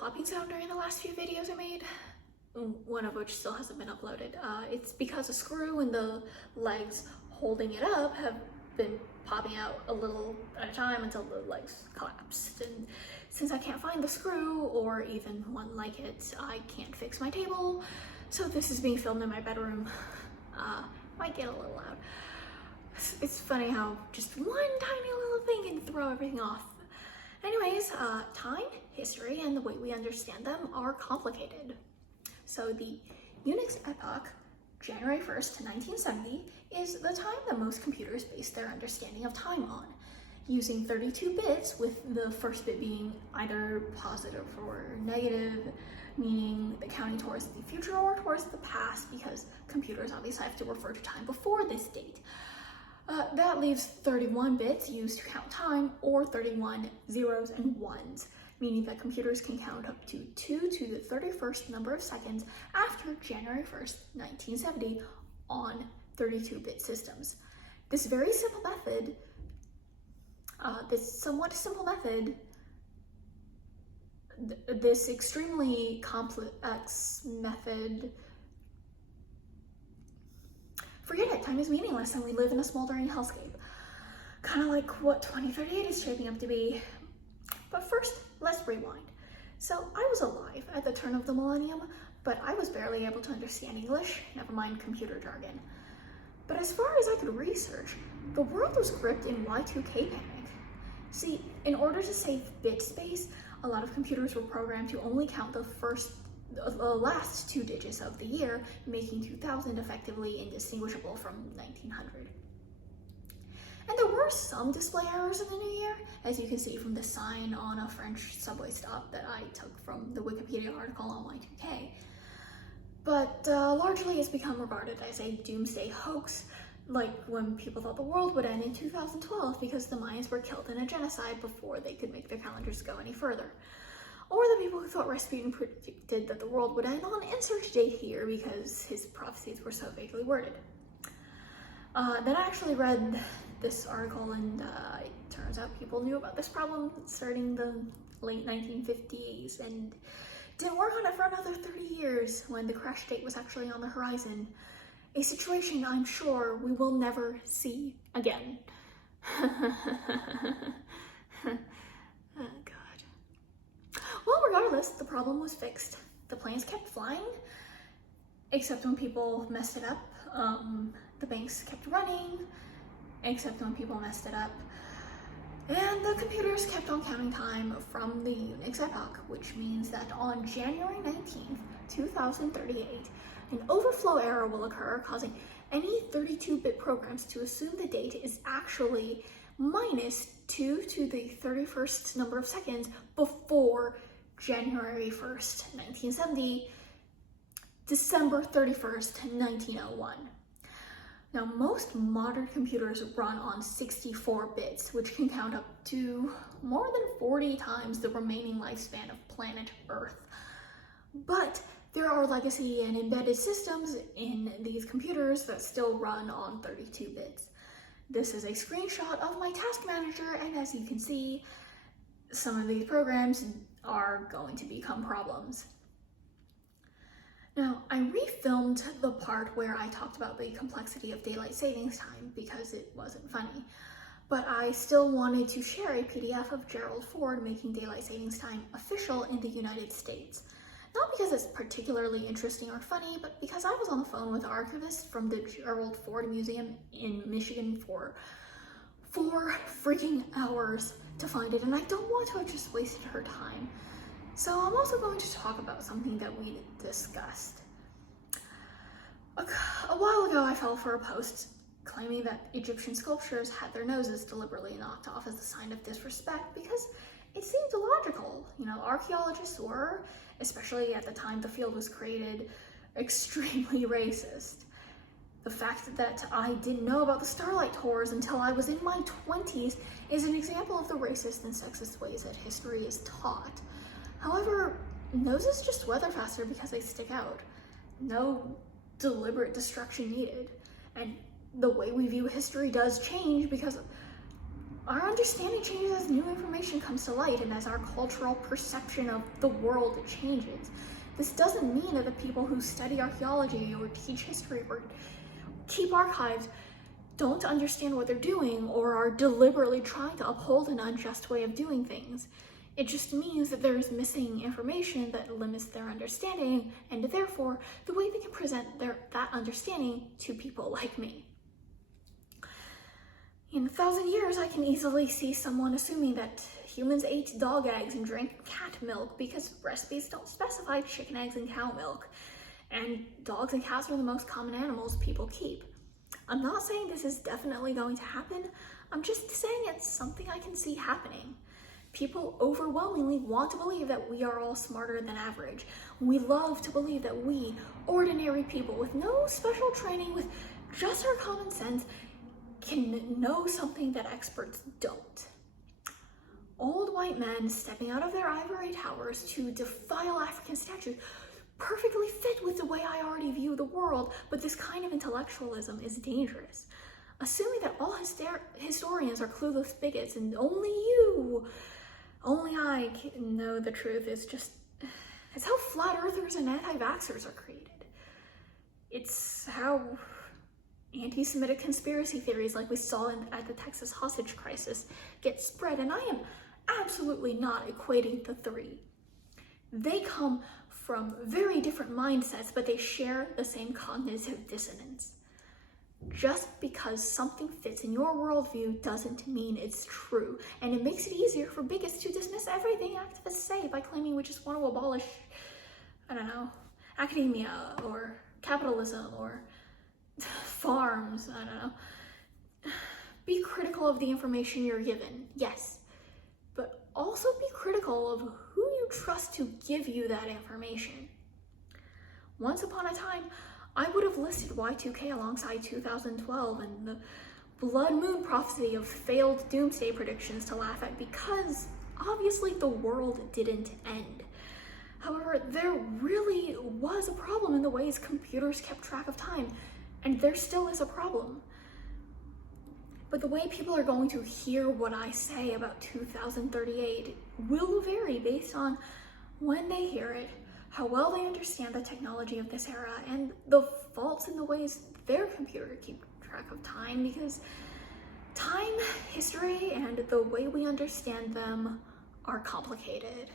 popping sound during the last few videos I made, one of which still hasn't been uploaded. It's because a screw and the legs holding it up have been popping out a little at a time until the legs collapsed. And since I can't find the screw or even one like it, I can't fix my table. So this is being filmed in my bedroom. Might get a little loud. It's funny how just one tiny little thing can throw everything off. Anyways, time, history, and the way we understand them are complicated. So the Unix epoch, January 1st, 1970, is the time that most computers base their understanding of time on, using 32 bits, with the first bit being either positive or negative, meaning the counting towards the future or towards the past, because computers obviously have to refer to time before this date. That leaves 31 bits used to count time, or 31 zeros and ones, meaning that computers can count up to 2 to the 31st number of seconds after January 1st, 1970 on 32-bit systems. This very simple method, this extremely complex method, forget it, time is meaningless and we live in a smoldering hellscape. Kind of like what 2038 is shaping up to be. But first, let's rewind. So I was alive at the turn of the millennium, but I was barely able to understand English, never mind computer jargon. But as far as I could research, the world was gripped in Y2K panic. See, in order to save bit space, a lot of computers were programmed to only count the last 2 digits of the year, making 2000 effectively indistinguishable from 1900. And there were some display errors in the new year, as you can see from the sign on a French subway stop that I took from the Wikipedia article on Y2K. But largely it's become regarded as a doomsday hoax, like when people thought the world would end in 2012 because the Mayans were killed in a genocide before they could make their calendars go any further. Or the people who thought Rasputin predicted that the world would end on insert date here because his prophecies were so vaguely worded. Then I actually read this article, and it turns out people knew about this problem starting the late 1950s and didn't work on it for another 30 years when the crash date was actually on the horizon. A situation I'm sure we will never see again. Oh God. Well, regardless, the problem was fixed. The planes kept flying, except when people messed it up. The banks kept running, except when people messed it up. And the computers kept on counting time from the Unix epoch, which means that on January 19th, 2038, an overflow error will occur, causing any 32-bit programs to assume the date is actually minus 2 to the 31st number of seconds before January 1st, 1970, December 31st, 1901. Now, most modern computers run on 64 bits, which can count up to more than 40 times the remaining lifespan of planet Earth. But there are legacy and embedded systems in these computers that still run on 32 bits. This is a screenshot of my task manager, and as you can see, some of these programs are going to become problems. Now, I refilmed the part where I talked about the complexity of daylight savings time because it wasn't funny, but I still wanted to share a PDF of Gerald Ford making daylight savings time official in the United States. Not because it's particularly interesting or funny, but because I was on the phone with archivists from the Gerald Ford Museum in Michigan for 4 freaking hours to find it, and I don't want to have just wasted her time. So I'm also going to talk about something that we discussed. A while ago, I fell for a post claiming that Egyptian sculptures had their noses deliberately knocked off as a sign of disrespect because it seemed illogical. You know, archaeologists were, especially at the time the field was created, extremely racist. The fact that I didn't know about the Starlight Tours until I was in my 20s is an example of the racist and sexist ways that history is taught. However, noses just weather faster because they stick out. No deliberate destruction needed. And the way we view history does change because Our understanding changes as new information comes to light and as our cultural perception of the world changes. This doesn't mean that the people who study archaeology or teach history or keep archives don't understand what they're doing or are deliberately trying to uphold an unjust way of doing things. It just means that there is missing information that limits their understanding, and therefore the way they can present that understanding to people like me. In 1,000 years, I can easily see someone assuming that humans ate dog eggs and drank cat milk because recipes don't specify chicken eggs and cow milk, and dogs and cats are the most common animals people keep. I'm not saying this is definitely going to happen, I'm just saying it's something I can see happening. People overwhelmingly want to believe that we are all smarter than average. We love to believe that we, ordinary people with no special training, with just our common sense, can know something that experts don't. Old white men stepping out of their ivory towers to defile African statues perfectly fit with the way I already view the world, but this kind of intellectualism is dangerous. Assuming that all historians are clueless bigots and only I can know the truth it's how flat earthers and anti-vaxxers are created. It's how anti-Semitic conspiracy theories like we saw at the Texas hostage crisis get spread, and I am absolutely not equating the three. They come from very different mindsets, but they share the same cognitive dissonance. Just because something fits in your worldview doesn't mean it's true, and it makes it easier for bigots to dismiss everything activists say by claiming we just want to abolish, academia or capitalism or farms, Be critical of the information you're given, yes, but also be critical of who you trust to give you that information. Once upon a time, I would have listed Y2K alongside 2012 and the blood moon prophecy of failed doomsday predictions to laugh at because obviously the world didn't end. However, there really was a problem in the ways computers kept track of time, and there still is a problem. But the way people are going to hear what I say about 2038 will vary based on when they hear it, how well they understand the technology of this era, and the faults in the ways their computer keep track of time, because time, history, and the way we understand them are complicated.